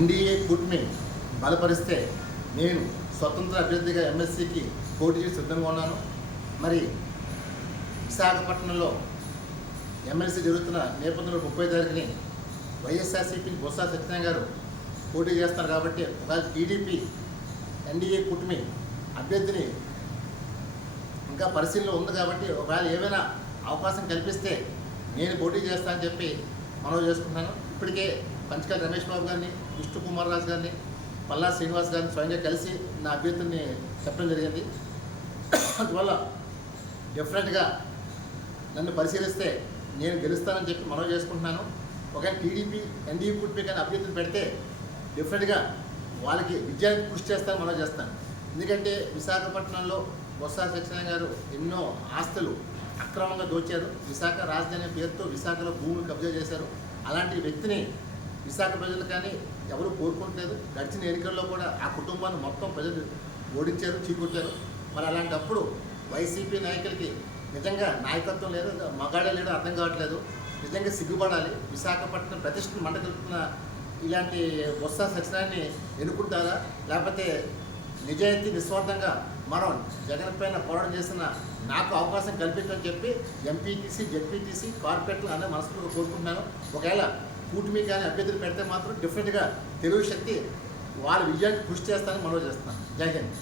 NDA కూటమి బలపరిస్తే నేను స్వతంత్ర అభ్యర్థిగా ఎమ్మెల్సీకి పోటీ చేసి సిద్ధంగా ఉన్నాను. మరి విశాఖపట్నంలో ఎమ్మెల్సీ జరుగుతున్న నేపథ్యంలో 30 తారీఖుని వైఎస్ఆర్సీపీ బొత్స సత్యనారాయణ గారు పోటీ చేస్తారు కాబట్టి ఒకవేళ టీడీపీ ఎన్డీఏ కూటమి అభ్యర్థిని ఇంకా పరిశీలనలో ఉంది కాబట్టి ఒకవేళ ఏమైనా అవకాశం కల్పిస్తే నేను పోటీ చేస్తానని చెప్పి మనవి చేసుకుంటున్నాను. ఇప్పటికే పంచకాల రమేష్ బాబు గారిని, విష్ణు కుమార్ రాజు గారిని, పల్లా శ్రీనివాస్ గారిని స్వయంగా కలిసి నా అభ్యర్థిని చెప్పడం జరిగింది. అందువల్ల డెఫినెట్గా నన్ను పరిశీలిస్తే నేను గెలుస్తానని చెప్పి మనవి చేసుకుంటున్నాను. ఒకవేళ టీడీపీ ఎన్డీఏ కూటమి కానీ అభ్యర్థులు పెడితే డెఫినెట్గా వాళ్ళకి విజయానికి కృషి చేస్తానని మనవి చేస్తాను. ఎందుకంటే విశాఖపట్నంలో బొత్స సత్యనారాయణ గారు ఎన్నో ఆస్తులు అక్రమంగా దోచారు. విశాఖ రాజధాని పేరుతో విశాఖలో భూములు కబ్జా చేశారు. అలాంటి వ్యక్తిని విశాఖ ప్రజలు కానీ ఎవరు కోరుకుంటలేదు. గడిచిన ఎన్నికల్లో కూడా ఆ కుటుంబాన్ని మొత్తం ప్రజలు ఓడించారు, చీకొట్టారు. మరి అలాంటప్పుడు వైసీపీ నాయకులకి నిజంగా నాయకత్వం లేదు, మగాడే లేదో అర్థం కావట్లేదు. నిజంగా సిగ్గుపడాలి. విశాఖపట్నం ప్రతిష్టను మంటగలుపుతున్న ఇలాంటి బొత్స సత్యనారాయణని ఎన్నుకుంటారా, లేకపోతే నిజాయితీ నిస్వార్థంగా మనం జగన్ పైన పోరాటం చేసిన నాకు అవకాశం కల్పించని చెప్పి ఎంపీటీసీ, జెడ్పీటీసీ, కార్పొరేట్లు అనే మనస్ఫూర్తిగా కోరుకుంటున్నాను. ఒకవేళ కూటమి కానీ అభ్యర్థులు పెడితే మాత్రం డెఫినెట్గా తెలుగు శక్తి వాళ్ళ విజయానికి కృషి చేస్తానని మనవి చేస్తున్నాను. జై హింద్.